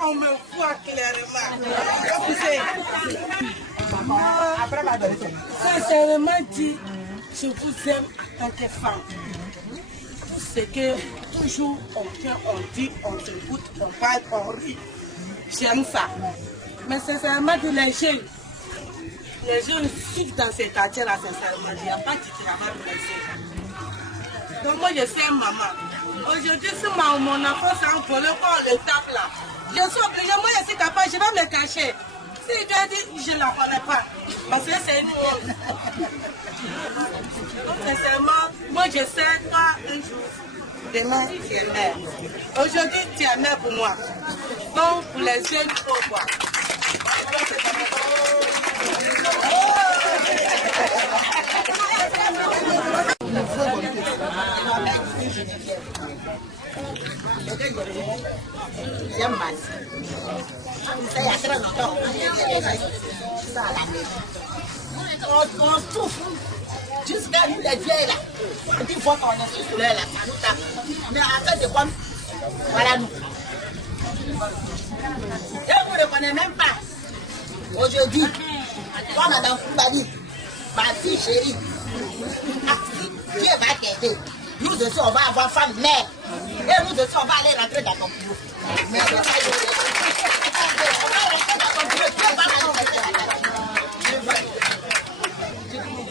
On me voit clairement. Sincèrement dit, je vous aime en tant que femme. C'est que toujours on vient, on dit, on s'écoute, on parle, on rit. J'aime ça. Mais sincèrement dit, les jeunes suivent dans ces quartiers-là, sincèrement. Il n'y a pas de travail pour les jeunes. Donc moi je suis maman. Aujourd'hui, si mon enfant s'est envolé, quand on le tape là, je suis obligée, moi je suis capable, je vais me cacher. Si je dis, je ne la connais pas. Parce que c'est une honte. Donc sincèrement, moi je sais, toi, un jour, demain tu es mère. Aujourd'hui tu es mère pour moi. Donc pour les jeunes, il faut voir. J'aime mal. Ça y a très longtemps. Ça à la maison. On souffre. Jusqu'à nous les vieilles là. On dit faut qu'on est sur là, ça nous tape. Mais à cause de quoi? Voilà nous. Et vous ne connaissez même pas. Aujourd'hui, toi madame Koubali, ma fille chérie, Dieu va t'aider. Nous aussi on va avoir femme mère. Et nous aussi on va aller rentrer dans ton bureau. Mais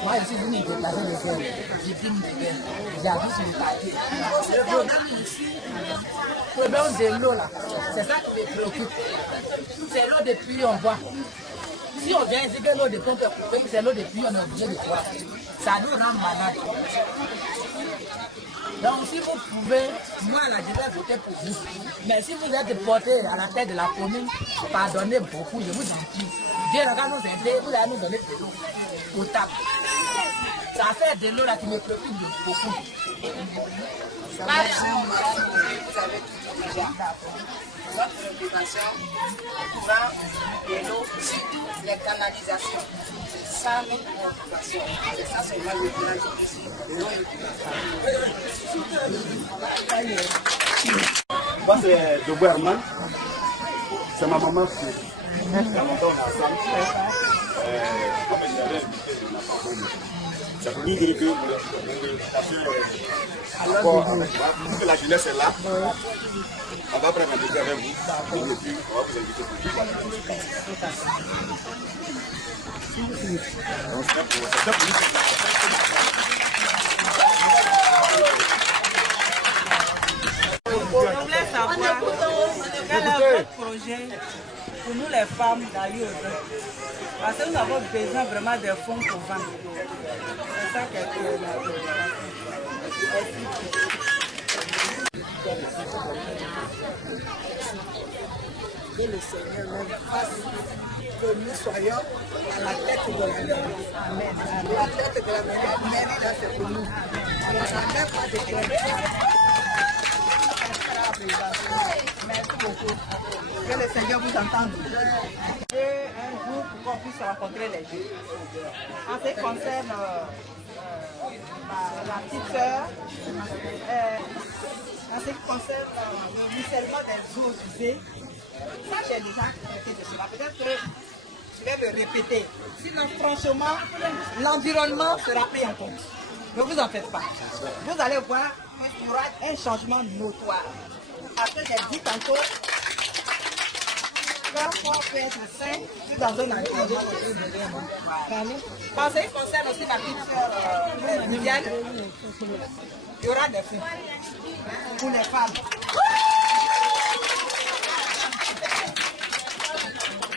moi je suis venu déplacer le cœur. J'ai pris une bébé. J'ai appris sur le quartier. Le problème de l'eau là, c'est ça qui me préoccupe. C'est l'eau de pluie on voit. Si on vient ici que l'eau de pompe est coupée, c'est l'eau de pluie on est obligé de boire. Ça nous rend malade. Donc si vous pouvez, moi là je vais voter pour vous. Mais si vous êtes porté à la tête de la commune, pardonnez beaucoup, je vous en prie. Dieu va nous aider, vous allez nous donner de l'eau potable. Ça fait de l'eau là qui me préoccupe beaucoup. Vous avez toujours déjà votre préoccupation, courant, de l'eau, les canalisations. C'est ça notre préoccupation. C'est ça seulement le village ici. Moi c'est Dobo Herman. C'est ma maman qui c'est pour dire que la jeunesse est là. On va prendre un déjeuner avec vous. Et puis, on va vous inviter pour On voulait savoir quel est votre projet pour nous les femmes d'ailleurs. Parce que nous avons besoin vraiment de fonds pour vendre. C'est ça qui est Que le Seigneur même fasse que nous soyons à la tête de la mairie. Amen. La tête de la mairie, là, c'est pour nous. On n'a même pas de problème. Merci beaucoup. Que le Seigneur vous entende. Et un jour, pour qu'on puisse rencontrer les jeunes. En ce qui concerne la petite sœur, en ce qui concerne le ruissellement des eaux usées, ça j'ai déjà traité de cela. Peut-être que je vais le répéter. Sinon, franchement, l'environnement sera pris en compte. Ne vous en faites pas. Vous allez voir qu'il y aura un changement notoire. Parce que j'ai dit tantôt, quand on peut être sain, c'est dans un environnement. Parce qu'il concerne aussi ma petite soeur Viviane, il y aura des fonds pour les femmes.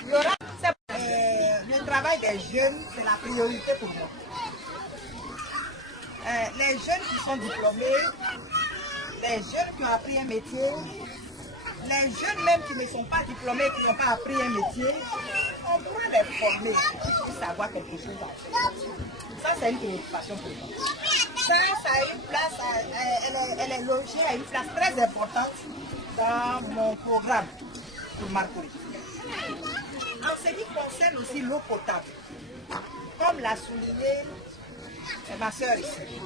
Il y aura, le travail des jeunes, c'est la priorité pour moi. Les jeunes qui sont diplômés, les jeunes qui ont appris un métier, les jeunes même qui ne sont pas diplômés, qui n'ont pas appris un métier, on pourra les former pour savoir quelque chose à faire. Ça, c'est une préoccupation pour moi. Ça a une place, elle est logée à une place très importante dans mon programme pour Marco. En ce qui concerne aussi l'eau potable, comme l'a souligné ma soeur ici,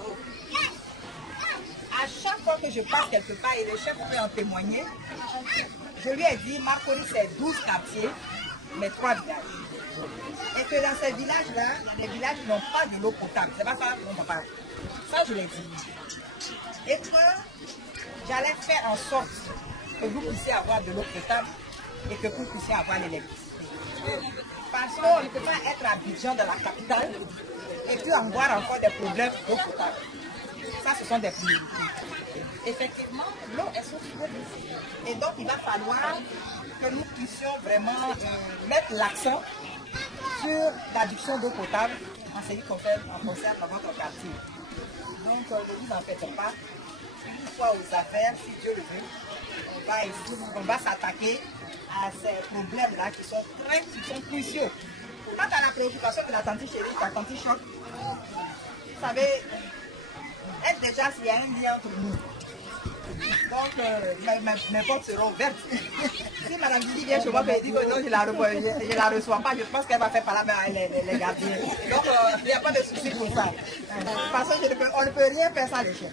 À chaque fois que je passe quelque part, et le chef peut en témoigner, je lui ai dit, Marcory, c'est 12 quartiers, mais 3 villages. Et que dans ces villages-là, il y a des villages qui n'ont pas de l'eau potable. C'est pas ça dont on parle. Ça, je l'ai dit. Et que j'allais faire en sorte que vous puissiez avoir de l'eau potable et que vous puissiez avoir l'électricité. Parce qu'on ne peut pas être à Abidjan, dans la capitale, et puis avoir encore des problèmes d'eau potable. Ça, ce sont des priorités. Effectivement, l'eau est source de vie. Et donc, il va falloir que nous puissions vraiment mettre l'accent sur l'adduction d'eau potable en ce qui concerne à votre quartier. Donc, ne vous en faites pas. Une fois aux affaires, si Dieu le veut, on va s'attaquer à ces problèmes-là qui sont cruciaux. Quant à la préoccupation de la tante chérie, la tante choc, vous savez, est déjà s'il y a un lien entre nous. Donc, mes portes seront ouvertes. Si Madame Didi vient chez moi et dit que non, je ne la reçois pas, je pense qu'elle va faire par là les gardiens. Donc, il n'y a pas de souci pour ça. Parce qu'on ne peut rien faire sans les chefs.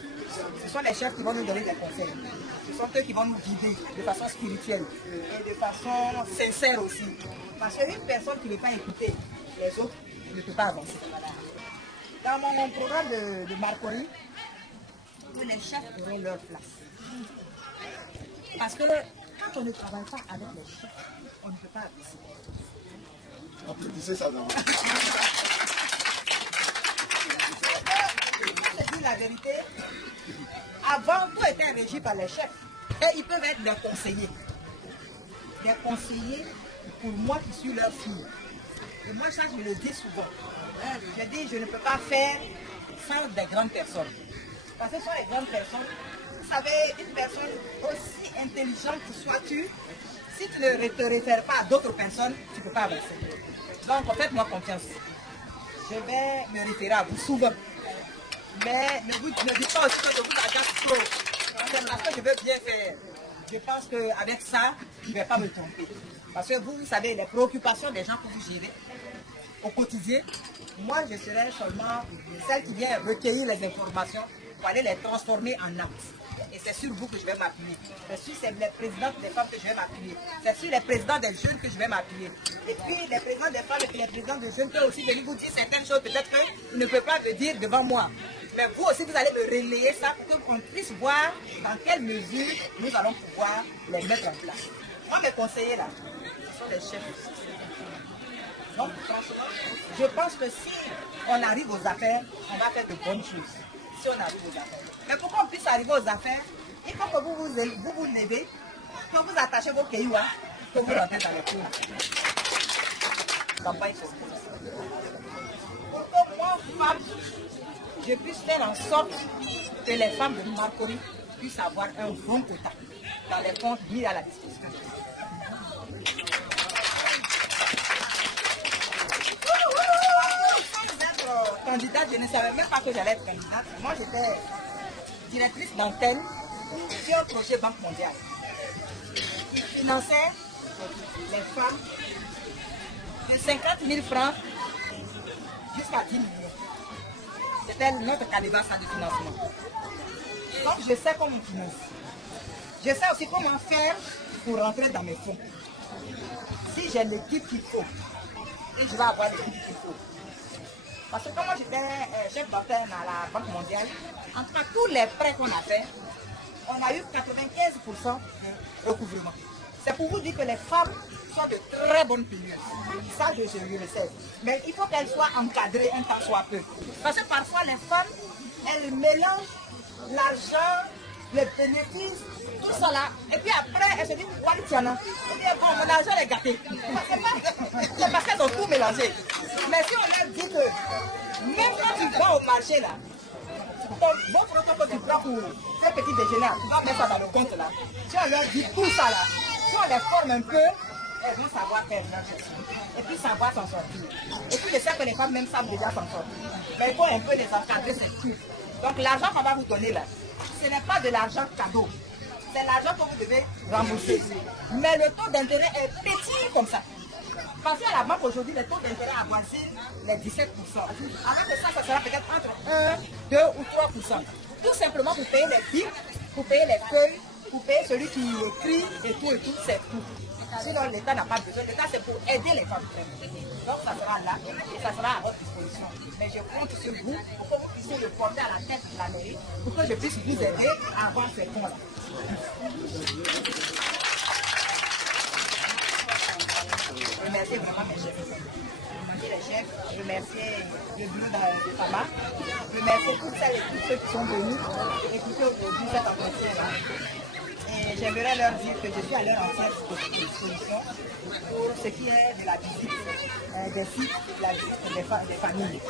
Ce sont les chefs qui vont nous donner des conseils. Ce sont eux qui vont nous guider de façon spirituelle et de façon sincère aussi. Parce qu'une personne qui ne veut pas écouter les autres ne peut pas avancer. Dans mon programme de Marcory, tous les chefs auront leur place. Parce que quand on ne travaille pas avec les chefs, on ne peut pas avancer. Applaudissez ça d'abord. Je dis la vérité, avant tout était régi par les chefs. Et ils peuvent être des conseillers. Des conseillers pour moi qui suis leur fille. Et moi, ça, je le dis souvent. Je dis, je ne peux pas faire sans des grandes personnes. Parce que ce sont les grandes personnes. Vous savez, une personne aussi intelligente que sois-tu, si tu ne te réfères pas à d'autres personnes, tu ne peux pas avancer. Donc, faites-moi confiance. Je vais me référer à vous souvent. Mais ne dites pas aussi que je vous agace trop. C'est parce que je veux bien faire. Je pense qu'avec ça, je ne vais pas me tromper. Parce que vous savez, les préoccupations des gens que vous gérez au quotidien, moi, je serai seulement celle qui vient recueillir les informations pour aller les transformer en actes. Et c'est sur vous que je vais m'appuyer. C'est sur les présidents des femmes que je vais m'appuyer. C'est sur les présidents des jeunes que je vais m'appuyer. Et puis, les présidents des femmes et les présidents des jeunes peuvent aussi venir vous dire certaines choses, peut-être qu'ils ne peuvent pas me dire devant moi. Mais vous aussi, vous allez me relayer ça pour qu'on puisse voir dans quelle mesure nous allons pouvoir les mettre en place. Moi, mes conseillers là, ce sont les chefs. Donc, franchement, je pense que si on arrive aux affaires, on va faire de bonnes choses. Si on arrive aux affaires. Mais pour qu'on puisse arriver aux affaires, il faut que vous vous levez, que vous attachez vos cailloux, que vous rentrez dans les cours. Campagne sociale. Pour que moi, femme, je puisse faire en sorte que les femmes de Marcory puissent avoir un bon quota dans les comptes mis à la disposition. Candidate, je ne savais même pas que j'allais être candidate. Moi, j'étais directrice d'antenne sur un projet Banque mondiale qui finançait les femmes de 50 000 francs jusqu'à 10 millions. C'était notre calibre de financement. Donc, je sais comment on finance. Je sais aussi comment faire pour rentrer dans mes fonds. Si j'ai l'équipe qu'il faut, et je vais avoir l'équipe qu'il faut. Parce que comme moi j'étais chef d'antenne à la Banque mondiale, en tout cas tous les prêts qu'on a fait, on a eu 95% de recouvrement. C'est pour vous dire que les femmes sont de très bonnes payeuses. Ça, je le sais. Mais il faut qu'elles soient encadrées un temps soit peu. Parce que parfois les femmes, elles mélangent l'argent, les bénéfices, tout ça là. Et puis après, elles se disent, voilà, tiens, bon, mon argent est gâté. C'est parce qu'elles ont tout mélangé. Mais si on leur dit que, même quand tu vas au marché là, votre auto que tu prends pour faire petit déjeuner, tu dois mettre ça dans le compte là. Si on leur dit tout ça là, si on les forme un peu, elles vont savoir faire leur gestion. Et puis savoir s'en sortir. Et puis je sais que les femmes même savent déjà s'en sortir. Mais il faut un peu les encadrer, c'est tout. Donc l'argent qu'on va vous donner là, ce n'est pas de l'argent cadeau. C'est l'argent que vous devez rembourser. Mais le taux d'intérêt est petit comme ça. Parce qu'à la banque aujourd'hui, le taux d'intérêt avoisine les 17%. Alors que ça sera peut-être entre 1, 2 ou 3%. Tout simplement pour payer les bics, pour payer les feuilles, pour payer celui qui écrit et tout, c'est tout. Sinon, l'État n'a pas besoin. L'État, c'est pour aider les femmes. Donc, ça sera là et ça sera à votre disposition. Mais je compte sur vous pour que vous puissiez le porter à la tête de la mairie pour que je puisse vous aider à avoir ces fonds-là. Je remercie vraiment mes chefs. Je remercie les chefs, je remercie le bureau de FAMA, je remercie toutes celles et tous ceux qui sont venus écouter aujourd'hui cet entretien. Et j'aimerais leur dire que je suis à leur entière disposition pour ce qui est de la visite des sites, des familles.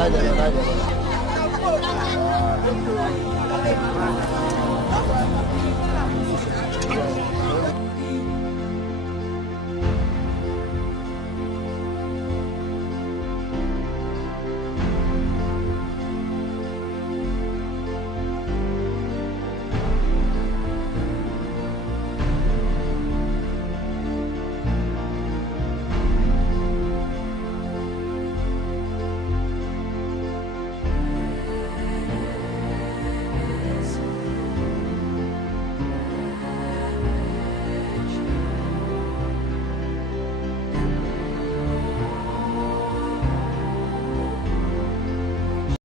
Va.